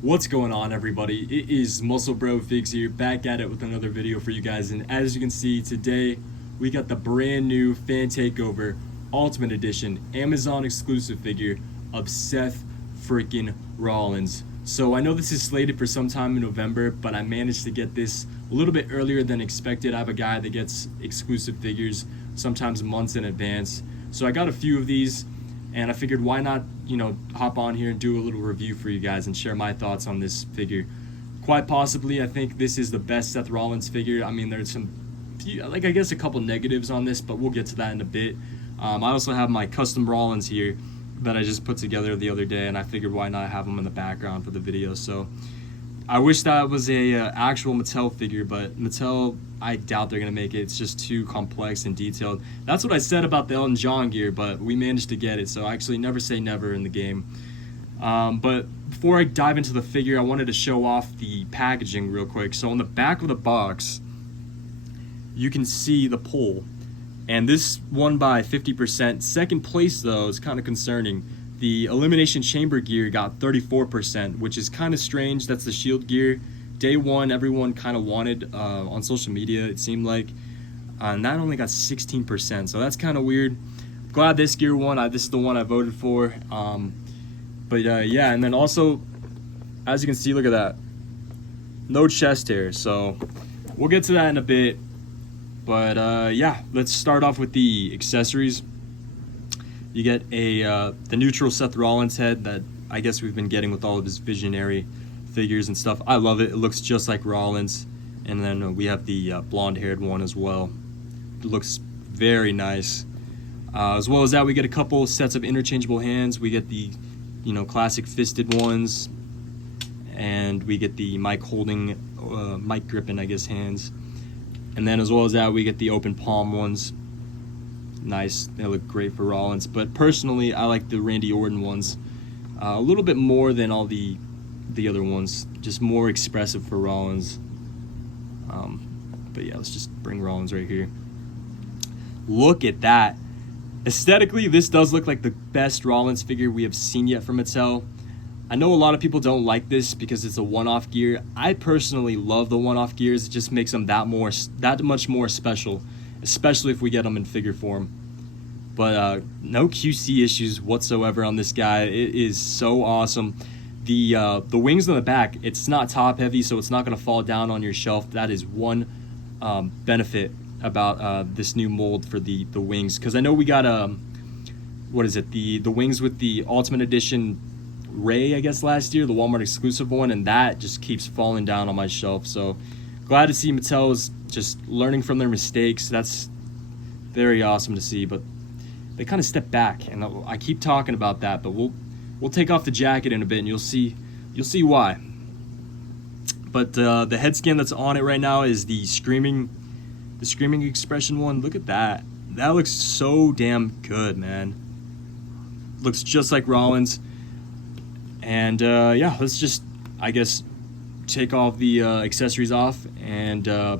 What's going on, everybody? It is Muscle Bro Figs here, back at it with another video for you guys. And as you can see, today we got the brand new Fan Takeover Ultimate Edition Amazon exclusive figure of Seth freaking Rollins. So I know this is slated for sometime in November, but I managed to get this a little bit earlier than expected. I have a guy that gets exclusive figures sometimes months in advance. So I got a few of these, and I figured why not, hop on here and do a little review for you guys and share my thoughts on this figure. Quite possibly, I think this is the best Seth Rollins figure. I mean, there's I guess a couple negatives on this, but we'll get to that in a bit. I also have my custom Rollins here that I just put together the other day, and I figured why not have them in the background for the video. So I wish that was a actual Mattel figure, but Mattel, I doubt they're gonna make it. It's just too complex and detailed. That's what I said about the Elton John gear, but we managed to get it. So actually, never say never in the game. But before I dive into the figure, I wanted to show off the packaging real quick. So on the back of the box, you can see the pull, and this won by 50%. Second place though is kind of concerning. The Elimination Chamber gear got 34%, which is kind of strange. That's the Shield gear. Day one, everyone kind of wanted on social media, it seemed like. And that only got 16%, so that's kind of weird. Glad this gear won. This is the one I voted for. Yeah, and then also, as you can see, look at that. No chest hair, so we'll get to that in a bit. But yeah, let's start off with the accessories. You get the neutral Seth Rollins head that I guess we've been getting with all of his Visionary figures and stuff. I love it. It looks just like Rollins. And then we have the blonde-haired one as well. It looks very nice. As well as that, we get a couple sets of interchangeable hands. We get the, classic fisted ones, and we get the mic gripping, I guess, hands. And then as well as that, we get the open palm ones. Nice, they look great for Rollins, but personally I like the Randy Orton ones a little bit more than all the other ones, just more expressive for Rollins. But yeah, let's just bring Rollins right here. Look at that. Aesthetically, this does look like the best Rollins figure we have seen yet from Mattel. I know a lot of people don't like this because it's a one-off gear. I personally love the one-off gears. It just makes them that much more special, especially if we get them in figure form. But no QC issues whatsoever on this guy. It is so awesome. The wings on the back, it's not top heavy, so it's not going to fall down on your shelf. That is one benefit about this new mold for the wings, because I know we got the wings with the Ultimate Edition Ray, I guess, last year, the Walmart exclusive one, and that just keeps falling down on my shelf. So glad to see Mattel's just learning from their mistakes. That's very awesome to see. But they kind of step back, and I keep talking about that, but we'll take off the jacket in a bit and you'll see why. But the head scan that's on it right now is the screaming expression one. Look at that. That looks so damn good, man. Looks just like Rollins. And yeah, let's just, I guess, take all the accessories off, and yeah,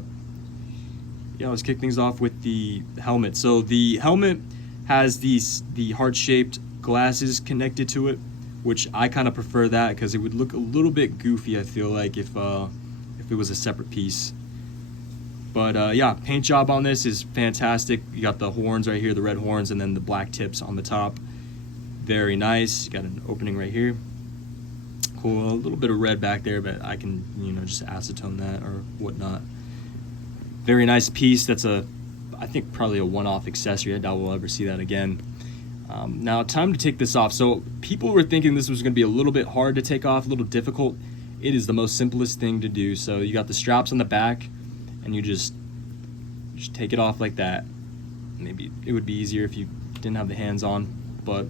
let's kick things off with the helmet. So the helmet has the heart-shaped glasses connected to it, which I kind of prefer that because it would look a little bit goofy, I feel like, if it was a separate piece. But yeah, paint job on this is fantastic. You got the horns right here, the red horns, and then the black tips on the top. Very nice. You got an opening right here. Cool. A little bit of red back there, but I can, just acetone that or whatnot. Very nice piece. That's I think probably a one-off accessory. I doubt we'll ever see that again. Now, time to take this off. So people were thinking this was going to be a little bit hard to take off, a little difficult. It is the most simplest thing to do. So you got the straps on the back, and you just take it off like that. Maybe it would be easier if you didn't have the hands on, but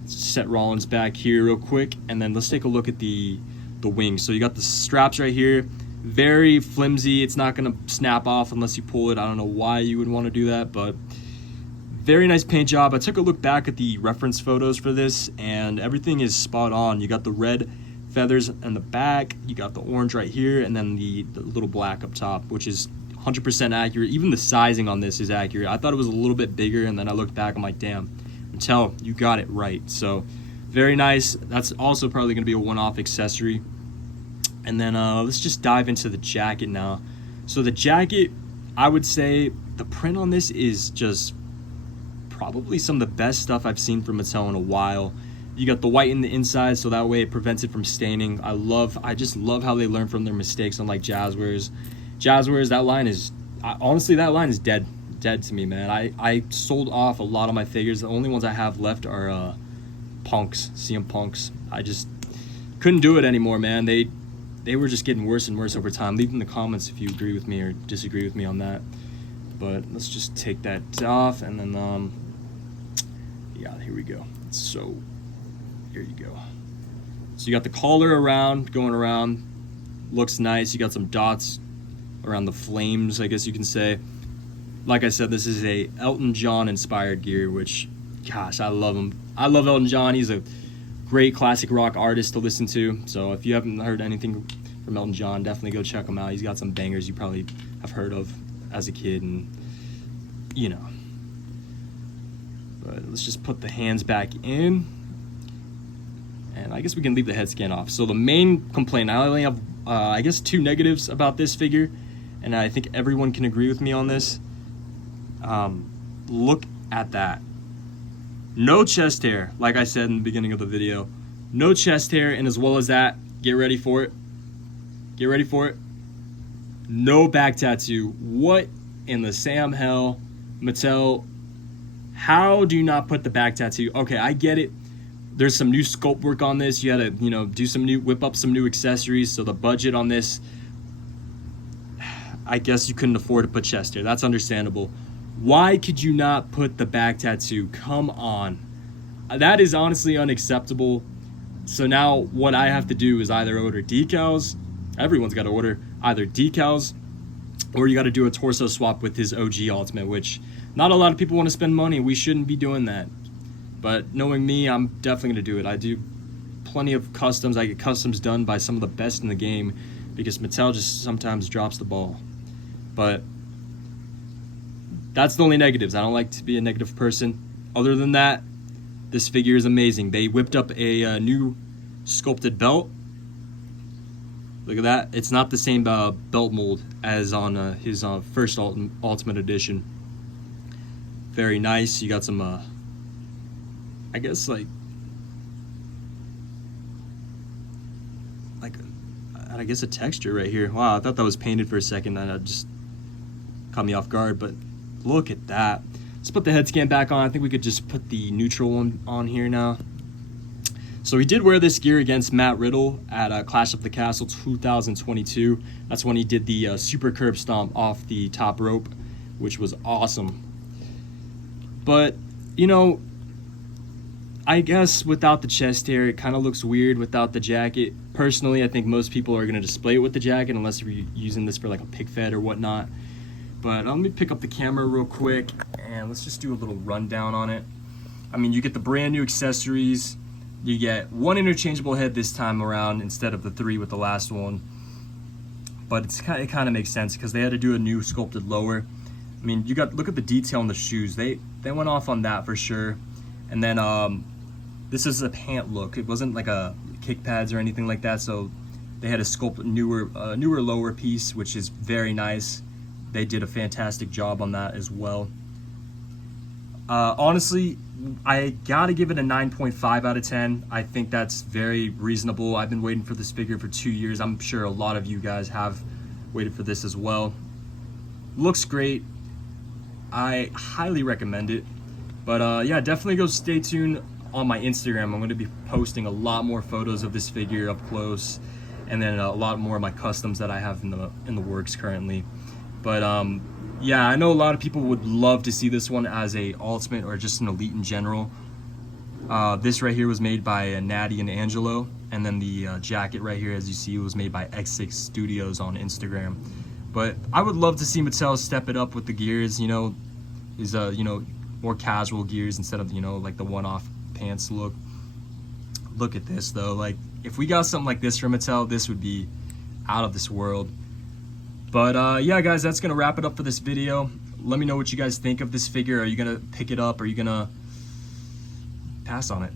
let's set Rollins back here real quick, and then let's take a look at the wings. So you got the straps right here, very flimsy. It's not going to snap off unless you pull it. I don't know why you would want to do that, but very nice paint job. I took a look back at the reference photos for this, and everything is spot on. You got the red feathers in the back, you got the orange right here, and then the little black up top, which is 100% accurate. Even the sizing on this is accurate. I thought it was a little bit bigger, and then I looked back, I'm like, damn, Mattel, you got it right. So very nice. That's also probably going to be a one-off accessory. And then let's just dive into the jacket now. So the jacket, I would say the print on this is just probably some of the best stuff I've seen from Mattel in a while. You got the white in the inside, so that way it prevents it from staining. I just love how they learn from their mistakes, unlike Jazzwares. Jazzwares, that line is, honestly, that line is dead to me, man. I sold off a lot of my figures. The only ones I have left are Punks, CM Punks. I just couldn't do it anymore, man. They were just getting worse and worse over time. Leave in the comments if you agree with me or disagree with me on that. But let's just take that off, and then yeah, here we go. So here you go. So you got the collar going around, looks nice. You got some dots around the flames, I guess you can say. Like I said, this is a Elton John inspired gear, which, gosh, I love him. I love Elton John. He's a great classic rock artist to listen to. So if you haven't heard anything from Elton John, definitely go check him out. He's got some bangers you probably have heard of as a kid, and you know. But let's just put the hands back in, and I guess we can leave the head scan off. So the main complaint, I only have I guess 2 negatives about this figure, and I think everyone can agree with me on this. Look at that. No chest hair, like I said in the beginning of the video. No chest hair, and as well as that, get ready for it. Get ready for it. No back tattoo. What in the Sam hell, Mattel? How do you not put the back tattoo? Okay, I get it. There's some new sculpt work on this. You had to, do some whip up some new accessories. So the budget on this, I guess you couldn't afford to put chest hair. That's understandable. Why could you not put the back tattoo? Come on. That is honestly unacceptable. So now what I have to do is either order decals. Everyone's got to order either decals, or you got to do a torso swap with his OG Ultimate, which not a lot of people want to spend money. We shouldn't be doing that. But knowing me, I'm definitely going to do it. I do plenty of customs. I get customs done by some of the best in the game because Mattel just sometimes drops the ball. But that's the only negatives. I don't like to be a negative person. Other than that, this figure is amazing. They whipped up a new sculpted belt. Look at that. It's not the same belt mold as on his first Ultimate Edition. Very nice. You got some, I guess, like I guess a texture right here. Wow, I thought that was painted for a second, and it just caught me off guard, but look at that. Let's put the head scan back on. I think we could just put the neutral one on here now. So he did wear this gear against Matt Riddle at Clash of the Castle 2022. That's when he did the super curb stomp off the top rope, which was awesome. But, I guess without the chest hair, it kind of looks weird without the jacket. Personally, I think most people are going to display it with the jacket unless you're using this for like a pig fed or whatnot. But let me pick up the camera real quick and let's just do a little rundown on it. I mean, you get the brand new accessories. You get 1 interchangeable head this time around instead of the 3 with the last one. But it kind of makes sense because they had to do a new sculpted lower. I mean, look at the detail on the shoes. They went off on that for sure. And then this is a pant look. It wasn't like a kick pads or anything like that. So they had to sculpt a newer lower piece, which is very nice. They did a fantastic job on that as well. Honestly, I gotta give it a 9.5 out of 10. I think that's very reasonable. I've been waiting for this figure for 2 years. I'm sure a lot of you guys have waited for this as well. Looks great. I highly recommend it. But yeah, definitely go stay tuned on my Instagram. I'm going to be posting a lot more photos of this figure up close, and then a lot more of my customs that I have in the works currently. But yeah, I know a lot of people would love to see this one as a Ultimate or just an Elite in general. This right here was made by Natty and Angelo, and then the jacket right here, as you see, was made by X6 Studios on Instagram. But I would love to see Mattel step it up with the gears, more casual gears instead of, like the one-off pants look. Look at this though. Like, if we got something like this from Mattel, this would be out of this world. But yeah, guys, that's gonna wrap it up for this video. Let me know what you guys think of this figure. Are you gonna pick it up? Are you gonna pass on it?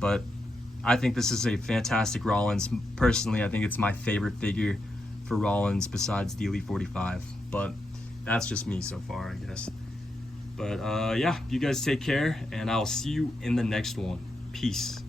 But I think this is a fantastic Rollins. Personally, I think it's my favorite figure for Rollins besides the Elite 45. But that's just me so far, I guess. But yeah, you guys take care, and I'll see you in the next one. Peace.